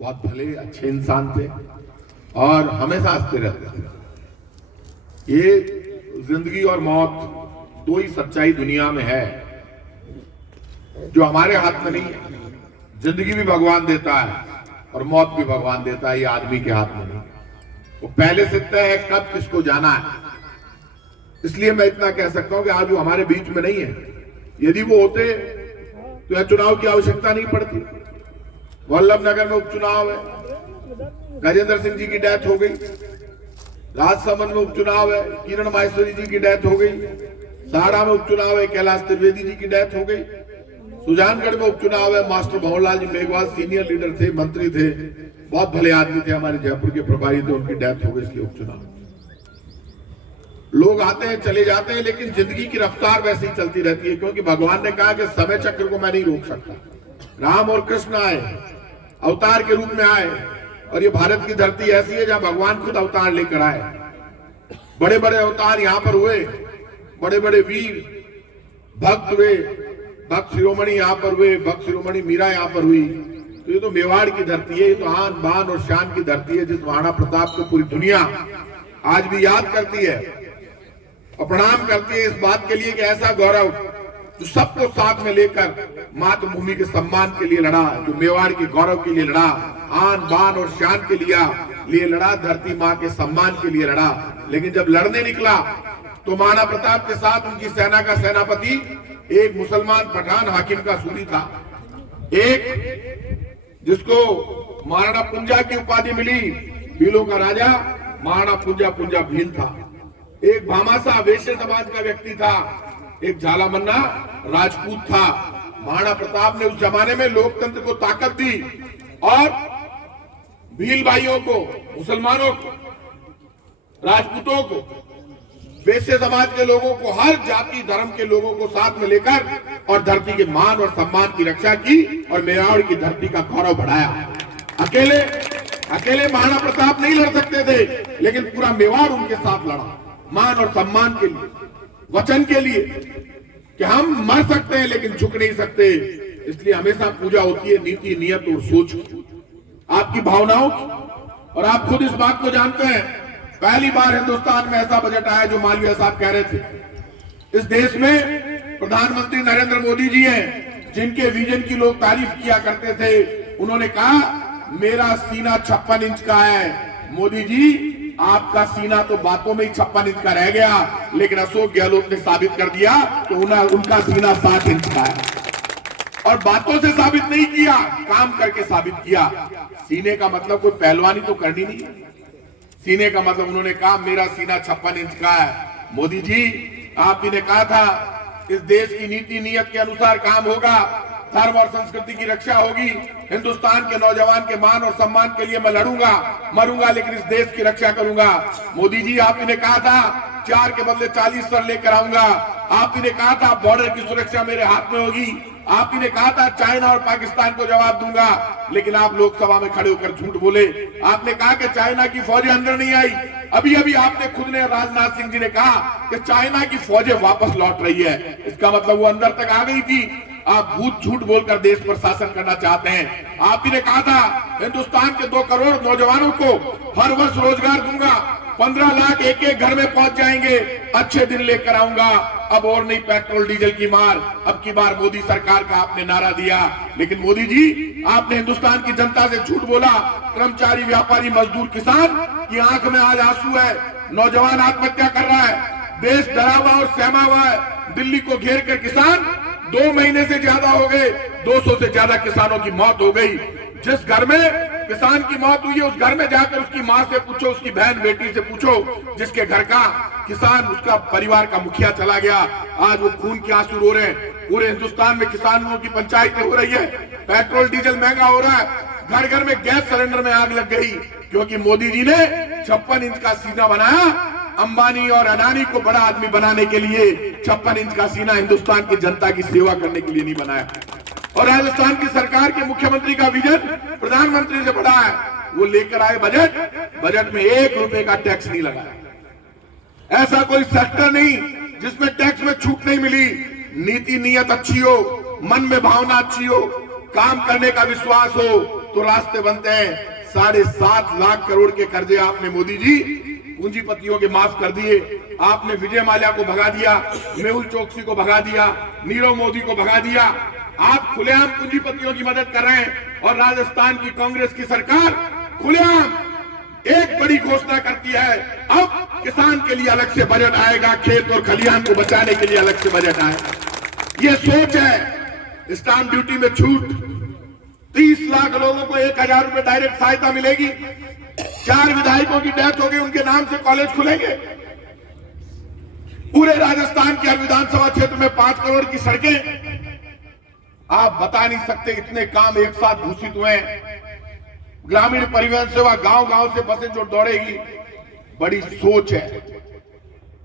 बहुत भले अच्छे इंसान थे और हमेशा हंसते रहते थे। ये जिंदगी और मौत दो ही सच्चाई दुनिया में है जो हमारे हाथ में नहीं है। जिंदगी भी भगवान देता है और मौत भी भगवान देता है, ये आदमी के हाथ में नहीं। वो पहले से तय है कब किसको जाना है। इसलिए मैं इतना कह सकता हूं कि आज वो हमारे बीच में नहीं है। यदि वो होते तो यह चुनाव की आवश्यकता नहीं पड़ती। वल्लभनगर में उपचुनाव है, गजेंद्र सिंह जी की डेथ हो गई। राजसमंद में उपचुनाव है, किरण माहेश्वरी जी की डेथ हो गई। सहाड़ा में उपचुनाव है, कैलाश त्रिवेदी जी की डेथ हो गई। सुजानगढ़ में उपचुनाव है, मास्टर भंवरलाल जी मेघवाल सीनियर लीडर थे, मंत्री थे, बहुत भले आदमी थे, हमारे जयपुर के प्रभारी थे, उनकी डेथ हो गई। इसलिए उपचुनाव लोग आते हैं चले जाते हैं, लेकिन जिंदगी की रफ्तार वैसी ही चलती रहती है, क्योंकि भगवान ने कहा कि समय चक्र को मैं नहीं रोक सकता। राम और कृष्ण आए, अवतार के रूप में आए, और ये भारत की धरती ऐसी है जहां भगवान खुद अवतार लेकर आए। बड़े बड़े अवतार यहाँ पर हुए, बड़े बड़े वीर भक्त हुए, भक्त शिरोमणि यहाँ पर हुए, भक्त शिरोमणि मीरा यहाँ पर हुई। तो ये तो मेवाड़ की धरती है, ये तो आन बान और शान की धरती है, जिस महाराणा प्रताप को पूरी दुनिया आज भी याद करती है और प्रणाम करती है इस बात के लिए कि ऐसा गौरव जो सबको साथ में लेकर मातृभूमि के सम्मान के लिए लड़ा, जो मेवाड़ के गौरव के लिए लड़ा, आन बान और शान के लिए लड़ा, धरती माँ के सम्मान के लिए लड़ा। लेकिन जब लड़ने निकला तो महाराणा प्रताप के साथ उनकी सेना का सेनापति एक मुसलमान पठान हाकिम का सूरी था, एक जिसको महाराणा पुंजा की उपाधि मिली, भीलों का राजा महाराणा पुंजा भील था, एक भामाशाह वैश्य समाज का व्यक्ति था, एक झालामन्ना राजपूत था। महाराणा प्रताप ने उस जमाने में लोकतंत्र को ताकत दी और भील भाइयों को, मुसलमानों को, राजपूतों को, वैश्य समाज के लोगों को, हर जाति धर्म के लोगों को साथ में लेकर और धरती के मान और सम्मान की रक्षा की और मेवाड़ की धरती का गौरव बढ़ाया। अकेले महाराणा प्रताप नहीं लड़ सकते थे, लेकिन पूरा मेवाड़ उनके साथ लड़ा, मान और सम्मान के लिए, वचन के लिए कि हम मर सकते हैं लेकिन झुक नहीं सकते। इसलिए हमेशा पूजा होती है नीति, नियत और सोच की, आपकी भावनाओं की। और आप खुद इस बात को जानते हैं, पहली बार हिंदुस्तान में ऐसा बजट आया जो मालवीय साहब कह रहे थे। इस देश में प्रधानमंत्री नरेंद्र मोदी जी हैं, जिनके विजन की लोग तारीफ किया करते थे। उन्होंने कहा मेरा सीना 56 इंच का है। मोदी जी, आपका सीना तो बातों में ही 56 इंच का रह गया, लेकिन अशोक गहलोत ने साबित कर दिया कि उनका सीना 60 इंच का है। और बातों से साबित नहीं किया, काम करके साबित किया। सीने का मतलब कोई पहलवानी तो करनी नहीं है। सीने का मतलब उन्होंने कहा मेरा सीना 56 इंच का है। मोदी जी, आप ही ने कहा था इस देश की नीति नियत के अनुसार काम होगा, धर्म और संस्कृति की रक्षा होगी, हिंदुस्तान के नौजवान के मान और सम्मान के लिए मैं लड़ूंगा, मरूंगा, लेकिन इस देश की रक्षा करूंगा। मोदी जी, आप ही ने कहा था 4 के बदले 40 सर लेकर आऊंगा। आप ही ने कहा था बॉर्डर की सुरक्षा मेरे हाथ में होगी। आप ही ने कहा था चाइना और पाकिस्तान को जवाब दूंगा, लेकिन आप लोकसभा में खड़े होकर झूठ बोले। आपने कहा कि चाइना की फौजें अंदर नहीं आई। अभी अभी आपने खुद ने, राजनाथ सिंह जी ने कहा कि चाइना की फौजें वापस लौट रही है। इसका मतलब वो अंदर तक आ गई थी। आप भूत झूठ बोलकर देश पर शासन करना चाहते हैं। आप ही ने कहा था हिंदुस्तान के 2 करोड़ नौजवानों को हर वर्ष रोजगार दूंगा, 15 लाख एक घर में पहुंच जाएंगे, अच्छे दिन लेकर आऊंगा। अब और नहीं पेट्रोल डीजल की मार, अब की बार मोदी सरकार का आपने नारा दिया। लेकिन मोदी जी, आपने हिंदुस्तान की जनता से झूठ बोला। कर्मचारी, व्यापारी, मजदूर, किसान की आंख में आज आंसू है। नौजवान आत्महत्या कर रहा है, देश डरा हुआ और सहमा हुआ है। दिल्ली को घेर कर किसान 2 महीने से ज्यादा हो गए, 200 से ज्यादा किसानों की मौत हो गई। जिस घर में किसान की मौत हुई है, उस घर में जाकर उसकी माँ से पूछो, उसकी बहन बेटी से पूछो, जिसके घर का किसान, उसका परिवार का मुखिया चला गया। आज वो खून के आंसू रो रहे हैं। पूरे हिंदुस्तान में किसानों की पंचायतें हो रही है, पेट्रोल डीजल महंगा हो रहा है, घर घर में गैस सिलेंडर में आग लग गई, क्योंकि मोदी जी ने 56 इंच का सीना बनाया। अंबानी और अडानी को बड़ा आदमी बनाने के लिए 56 इंच का सीना हिंदुस्तान की जनता की सेवा करने के लिए नहीं बनाया। और राजस्थान की सरकार के मुख्यमंत्री का विजन प्रधानमंत्री से बड़ा है। वो लेकर आए बजट में 1 रुपए का टैक्स नहीं लगाया। ऐसा कोई सेक्टर नहीं जिसमें टैक्स में छूट नहीं मिली। नीति नियत अच्छी हो, मन में भावना अच्छी हो, काम करने का विश्वास हो, तो रास्ते बनते हैं। 7.5 लाख करोड़ के कर्जे आपने मोदी जी पूंजीपतियों के माफ कर दिए। आपने विजय माल्या को भगा दिया, मेहुल चोकसी को भगा दिया, नीरव मोदी को भगा दिया। आप खुलेआम पूंजीपतियों की मदद कर रहे हैं और राजस्थान की कांग्रेस की सरकार खुलेआम एक बड़ी घोषणा करती है, अब किसान के लिए अलग से बजट आएगा, खेत और खलिहान को बचाने के लिए अलग से बजट आएगा। ये सोच है। स्टाम्प ड्यूटी में छूट, 30 लाख लोगों को 1000 रुपए डायरेक्ट सहायता मिलेगी। 4 विधायकों की डेथ हो गई, उनके नाम से कॉलेज खुलेंगे। पूरे राजस्थान के हर विधानसभा क्षेत्र में 5 करोड़ की सड़कें। आप बता नहीं सकते इतने काम एक साथ घोषित हुए हैं। ग्रामीण परिवहन सेवा, गांव गांव से बसें जो दौड़ेगी, बड़ी सोच है।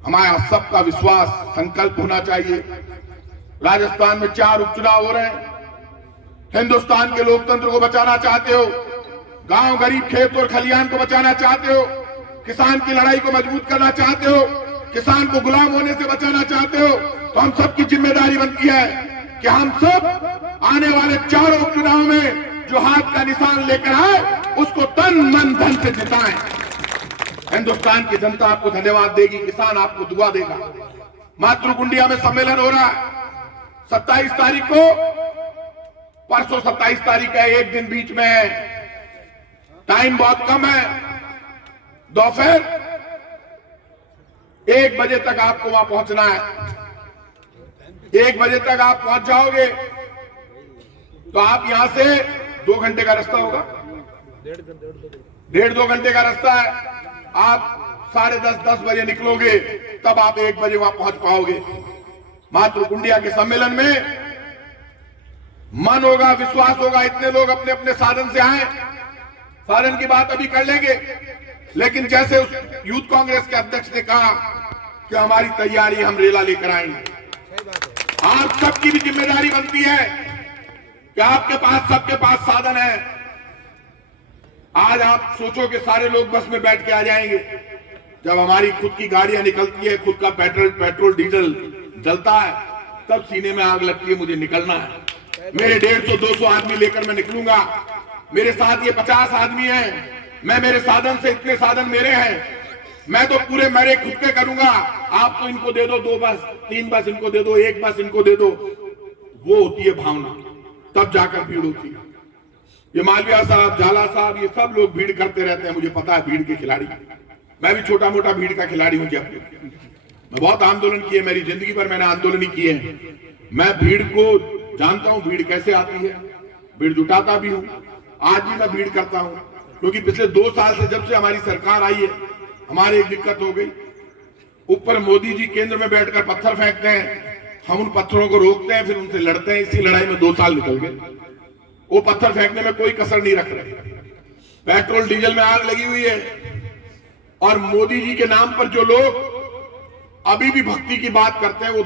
हमारा सबका विश्वास, संकल्प होना चाहिए। राजस्थान में 4 उपचुनाव हो रहे हैं। हिंदुस्तान के लोकतंत्र को बचाना चाहते हो, गांव गरीब खेत और खलिहान को बचाना चाहते हो, किसान की लड़ाई को मजबूत करना चाहते हो, किसान को गुलाम होने से बचाना चाहते हो, तो हम सबकी जिम्मेदारी बनती है कि हम सब आने वाले 4 उपचुनाव में जो हाथ का निशान लेकर आए उसको तन मन धन से जिताएं। हिंदुस्तान की जनता आपको धन्यवाद देगी, किसान आपको दुआ देगा। मातृकुंडिया में सम्मेलन हो रहा है 27 तारीख को, परसों 27 तारीख है, एक दिन बीच में है, टाइम बहुत कम है। दोपहर 1 बजे तक आपको वहां पहुंचना है। 1 बजे तक आप पहुंच जाओगे तो आप यहां से 2 घंटे का रास्ता होगा, 1.5-2 घंटे का रास्ता है। आप 10:30-10 बजे निकलोगे, तब आप 1 बजे वहां पहुंच पाओगे। मातृकुंडिया के सम्मेलन में मन होगा, विश्वास होगा। इतने लोग अपने अपने साधन से आए, साधन की बात अभी कर लेंगे, लेकिन जैसे उस यूथ कांग्रेस के अध्यक्ष ने कहा कि हमारी तैयारी, हम रेला लेकर आएंगे। आप सबकी भी जिम्मेदारी बनती है कि आपके पास, सबके पास साधन है। आज आप सोचो कि सारे लोग बस में बैठ के आ जाएंगे। जब हमारी खुद की गाड़ियां निकलती है, खुद का पेट्रोल डीजल जलता है, तब सीने में आग लगती है, मुझे निकलना है। मेरे 150-200 आदमी लेकर मैं निकलूंगा। मेरे साथ ये 50 आदमी हैं। मैं मेरे साधन से, इतने साधन मेरे हैं, मैं तो पूरे मेरे खुद के करूंगा। आप तो इनको दे दो 2 बस, 3 बस इनको दे दो, 1 बस इनको दे दो। वो होती है भावना, तब जाकर भीड़ होती है। ये मालविया साहब, झाला साहब, ये सब लोग भीड़ करते रहते हैं, मुझे पता है, भीड़ के खिलाड़ी। मैं भी छोटा मोटा भीड़ का खिलाड़ी हूं। जब मैं बहुत आंदोलन किए, मेरी जिंदगी भर मैंने आंदोलन ही किए हैं। मैं भीड़ को जानता हूं, भीड़ कैसे आती है, भीड़ जुटाता भी हूं। आज भी मैं भीड़ करता हूं, क्योंकि पिछले 2 साल से, जब से हमारी सरकार आई है, हमारी एक दिक्कत हो गई। ऊपर मोदी जी केंद्र में बैठकर पत्थर फेंकते हैं, हम उन पत्थरों को रोकते हैं, फिर उनसे लड़ते हैं। इसी लड़ाई में 2 साल निकल गए। वो पत्थर फेंकने में कोई कसर नहीं रख रहे। पेट्रोल डीजल में आग लगी हुई है, और मोदी जी के नाम पर जो लोग अभी भी भक्ति की बात करते हैं, वो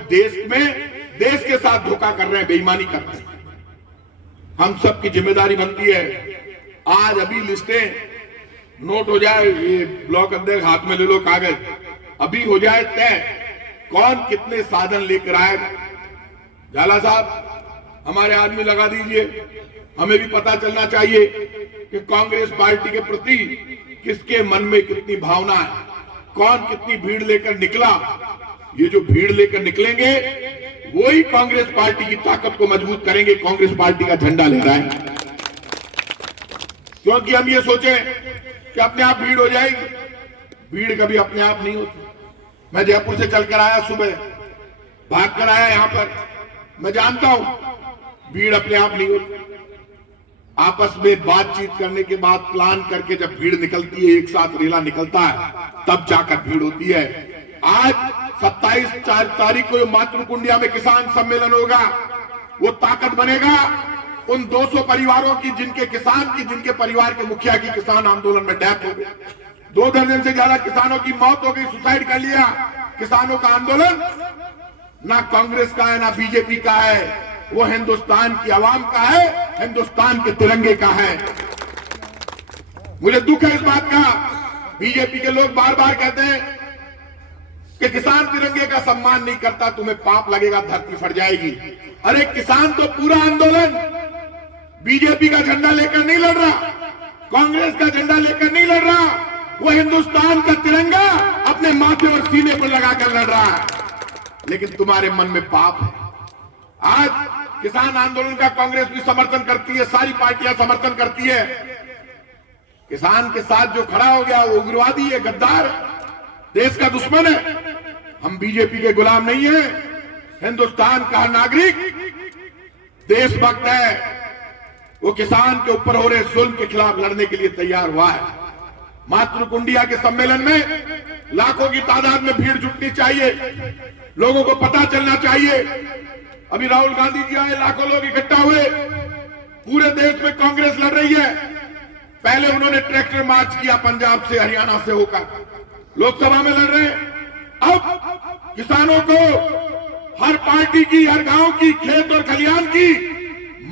देश के साथ धोखा कर रहे हैं, बेईमानी कर रहे हैं। हम सबकी जिम्मेदारी बनती है। आज अभी लिस्टें नोट हो जाए, ये ब्लॉक अध्यक्ष हाथ में ले लो कागज, अभी हो जाए तय कौन कितने साधन लेकर आएगा। झाला साहब, हमारे आदमी लगा दीजिए। हमें भी पता चलना चाहिए कि कांग्रेस पार्टी के प्रति किसके मन में कितनी भावना है, कौन कितनी भीड़ लेकर निकला। ये जो भीड़ लेकर निकलेंगे, वो ही कांग्रेस पार्टी की ताकत को मजबूत करेंगे, कांग्रेस पार्टी का झंडा लहराएंगे। क्योंकि हम ये सोचे कि अपने आप भीड़ हो जाएगी, भीड़ कभी अपने आप नहीं होती। मैं जयपुर से चलकर आया, सुबह भाग कर आया यहां पर। मैं जानता हूं भीड़ अपने आप नहीं होती। आपस में बातचीत करने के बाद, प्लान करके जब भीड़ निकलती है, एक साथ रेला निकलता है, तब जाकर भीड़ होती है। आज 27 तारीख को मातृकुंडिया में किसान सम्मेलन होगा। वो ताकत बनेगा उन 200 परिवारों की, जिनके परिवार के मुखिया की किसान आंदोलन में डेथ हो गई। 2 दर्जन से ज्यादा किसानों की मौत हो गई, सुसाइड कर लिया। किसानों का आंदोलन ना कांग्रेस का है, ना बीजेपी का है, वो हिंदुस्तान की आवाम का है, हिंदुस्तान के तिरंगे का है। मुझे दुख है इस बात का। बीजेपी के लोग बार बार कहते हैं कि किसान तिरंगे का सम्मान नहीं करता, तुम्हें पाप लगेगा, धरती फट जाएगी। अरे किसान तो पूरा आंदोलन बीजेपी का झंडा लेकर नहीं लड़ रहा, कांग्रेस का झंडा लेकर नहीं लड़ रहा, वो हिंदुस्तान का तिरंगा अपने माथे और सीने पर लगाकर लड़ रहा है। लेकिन तुम्हारे मन में पाप है। आज किसान आंदोलन का कांग्रेस भी समर्थन करती है, सारी पार्टियां समर्थन करती है। किसान के साथ जो खड़ा हो गया वो उग्रवादी है, गद्दार, देश का दुश्मन है। हम बीजेपी के गुलाम नहीं है। हिंदुस्तान का हर नागरिक देशभक्त है। वो किसान के ऊपर हो रहे जुल्म के खिलाफ लड़ने के लिए तैयार हुआ है। मातृकुंडिया के सम्मेलन में लाखों की तादाद में भीड़ जुटनी चाहिए, लोगों को पता चलना चाहिए। अभी राहुल गांधी जी आए, लाखों लोग इकट्ठा हुए, पूरे देश में कांग्रेस लड़ रही है। पहले उन्होंने ट्रैक्टर मार्च किया पंजाब से, हरियाणा से होकर, लोकसभा में लड़ रहे हैं। अब किसानों को हर पार्टी की, हर गांव की, खेत और खलिहान की,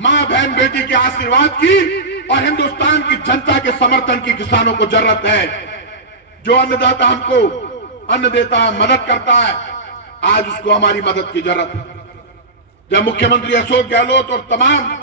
मां बहन बेटी के आशीर्वाद की और हिंदुस्तान की जनता के समर्थन की किसानों को जरूरत है। जो अन्नदाता हमको अन्न देता है, मदद करता है, आज उसको हमारी मदद की जरूरत है। जब मुख्यमंत्री अशोक गहलोत और तमाम